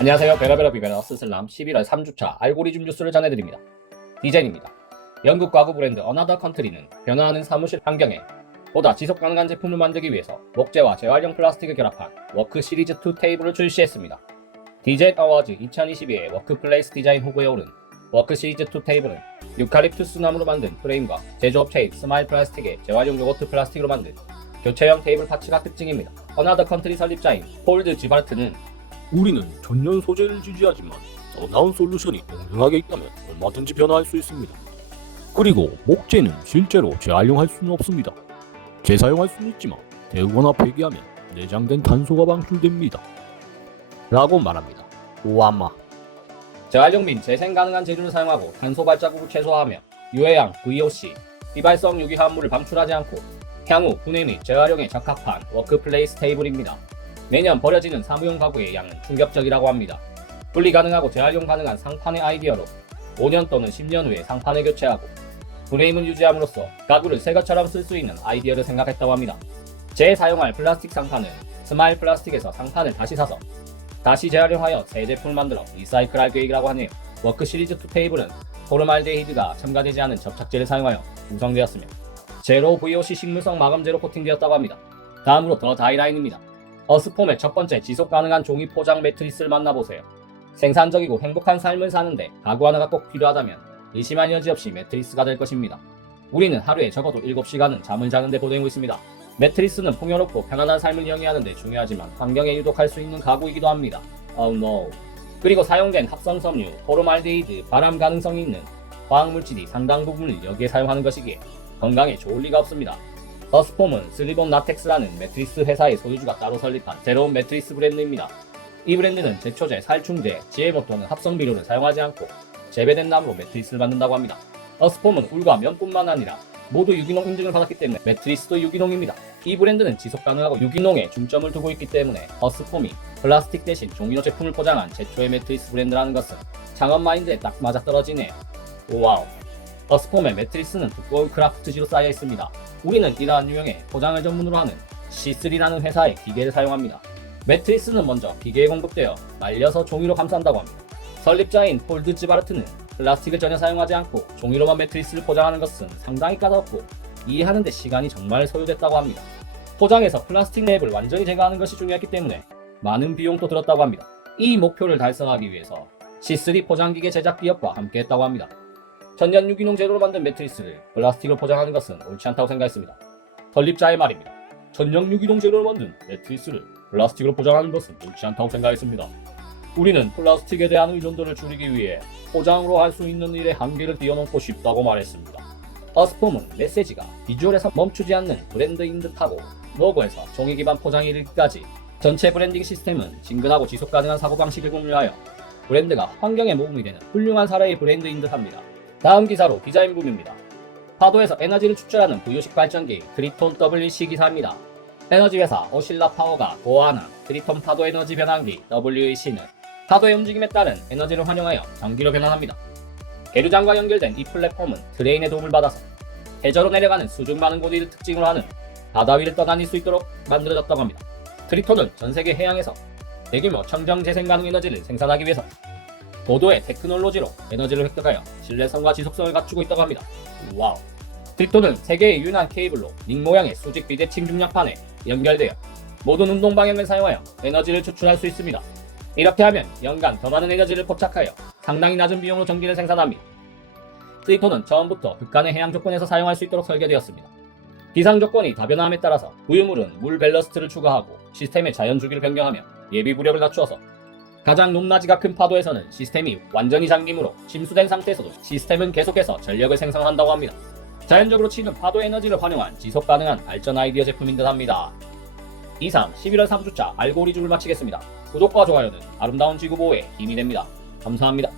안녕하세요. 베라베라 비베라 스슬람 11월 3주차 알고리즘 뉴스를 전해드립니다. 디젠입니다. 영국 가구 브랜드 어나더 컨트리는 변화하는 사무실 환경에 보다 지속 가능한 제품을 만들기 위해서 목재와 재활용 플라스틱을 결합한 워크 시리즈 2 테이블을 출시했습니다. 디젠 어워즈 2022의 워크플레이스 디자인 후보에 오른 워크 시리즈 2 테이블은 유칼립투스 나무로 만든 프레임과 제조업체인 스마일 플라스틱의 재활용 요거트 플라스틱으로 만든 교체형 테이블 파츠가 특징입니다. 어나더 컨트리 설립자인 폴드 지바르트는 우리는 전년 소재를 지지하지만 더 나은 솔루션이 동등하게 있다면 얼마든지 변화할 수 있습니다. 그리고 목재는 실제로 재활용할 수는 없습니다. 재사용할 수는 있지만 데우거나 폐기하면 내장된 탄소가 방출됩니다. 라고 말합니다. 오아마 재활용 및 재생 가능한 재료를 사용하고 탄소 발자국을 최소화하며 유해양, VOC, 비발성 유기화합물을 방출하지 않고 향후 분해 및 재활용에 적합한 워크플레이스 테이블입니다. 매년 버려지는 사무용 가구의 양은 충격적이라고 합니다. 분리 가능하고 재활용 가능한 상판의 아이디어로 5년 또는 10년 후에 상판을 교체하고 프레임을 유지함으로써 가구를 새 것처럼 쓸 수 있는 아이디어를 생각했다고 합니다. 재사용할 플라스틱 상판은 스마일 플라스틱에서 상판을 다시 사서 다시 재활용하여 새 제품을 만들어 리사이클할 계획이라고 하네요. 워크 시리즈 2 테이블은 포르말데히드가 첨가되지 않은 접착제를 사용하여 구성되었으며 제로 VOC 식물성 마감제로 코팅되었다고 합니다. 다음으로 더 다이라인입니다. 어스폼의 첫 번째 지속 가능한 종이 포장 매트리스를 만나보세요. 생산적이고 행복한 삶을 사는데 가구 하나가 꼭 필요하다면 의심한 여지 없이 매트리스가 될 것입니다. 우리는 하루에 적어도 7시간은 잠을 자는데 보내고 있습니다. 매트리스는 풍요롭고 편안한 삶을 영위하는 데 중요하지만 환경에 유독할 수 있는 가구이기도 합니다. Oh no. 그리고 사용된 합성 섬유, 포르말데히드, 발암 가능성이 있는 화학물질이 상당 부분을 여기에 사용하는 것이기에 건강에 좋을 리가 없습니다. 어스폼은 슬리본 라텍스라는 매트리스 회사의 소유주가 따로 설립한 새로운 매트리스 브랜드입니다. 이 브랜드는 제초제, 살충제, GMO 또는 합성 비료를 사용하지 않고 재배된 나무로 매트리스를 만든다고 합니다. 어스폼은 울과 면뿐만 아니라 모두 유기농 인증을 받았기 때문에 매트리스도 유기농입니다. 이 브랜드는 지속 가능하고 유기농에 중점을 두고 있기 때문에 어스폼이 플라스틱 대신 종이로 제품을 포장한 제초의 매트리스 브랜드라는 것은 창업 마인드에 딱 맞아떨어지네요. 와우. 어스폼의 매트리스는 두꺼운 크라프트지로 쌓여 있습니다. 우리는 이러한 유형의 포장을 전문으로 하는 C3라는 회사의 기계를 사용합니다. 매트리스는 먼저 기계에 공급되어 말려서 종이로 감싼다고 합니다. 설립자인 폴드 지바르트는 플라스틱을 전혀 사용하지 않고 종이로만 매트리스를 포장하는 것은 상당히 까다롭고 이해하는 데 시간이 정말 소요됐다고 합니다. 포장에서 플라스틱 랩을 완전히 제거하는 것이 중요했기 때문에 많은 비용도 들었다고 합니다. 이 목표를 달성하기 위해서 C3 포장기계 제작 기업과 함께했다고 합니다. 천연 유기농 재료로 만든 매트리스를 플라스틱으로 포장하는 것은 옳지 않다고 생각했습니다. 설립자의 말입니다. 천연 유기농 재료로 만든 매트리스를 플라스틱으로 포장하는 것은 옳지 않다고 생각했습니다. 우리는 플라스틱에 대한 의존도를 줄이기 위해 포장으로 할 수 있는 일의 한계를 뛰어넘고 싶다고 말했습니다. 어스폼은 메시지가 비주얼에서 멈추지 않는 브랜드인 듯하고 로고에서 종이 기반 포장에 이르기까지 전체 브랜딩 시스템은 진근하고 지속 가능한 사고방식을 공유하여 브랜드가 환경에 모험이 되는 훌륭한 사례의 브랜드인 듯합니다. 다음 기사로 디자인붐입니다. 파도에서 에너지를 추출하는 부유식 발전기 트리톤 WC 기사입니다. 에너지 회사 오실라 파워가 고안한 트리톤 파도 에너지 변환기 WEC는 파도의 움직임에 따른 에너지를 활용하여 전기로 변환합니다. 계류장과 연결된 이 플랫폼은 트레인의 도움을 받아서 해저로 내려가는 수중 많은 고리를 특징으로 하는 바다 위를 떠다닐 수 있도록 만들어졌다고 합니다. 트리톤은 전 세계 해양에서 대규모 청정 재생 가능 에너지를 생산하기 위해서 고도의 테크놀로지로 에너지를 획득하여 신뢰성과 지속성을 갖추고 있다고 합니다. 와우. 트리톤은 세계의 유난한 케이블로 링 모양의 수직 비대칭 중력판에 연결되어 모든 운동 방향을 사용하여 에너지를 추출할 수 있습니다. 이렇게 하면 연간 더 많은 에너지를 포착하여 상당히 낮은 비용으로 전기를 생산합니다. 트리톤은 처음부터 극한의 해양 조건에서 사용할 수 있도록 설계되었습니다. 기상 조건이 다변화함에 따라서 부유물은 물 밸러스트를 추가하고 시스템의 자연 주기를 변경하며 예비 부력을 낮추어서 가장 높낮이가 큰 파도에서는 시스템이 완전히 잠김으로 침수된 상태에서도 시스템은 계속해서 전력을 생성한다고 합니다. 자연적으로 치는 파도 에너지를 활용한 지속 가능한 발전 아이디어 제품인 듯 합니다. 이상 11월 3주차 알고리즘을 마치겠습니다. 구독과 좋아요는 아름다운 지구 보호에 힘이 됩니다. 감사합니다.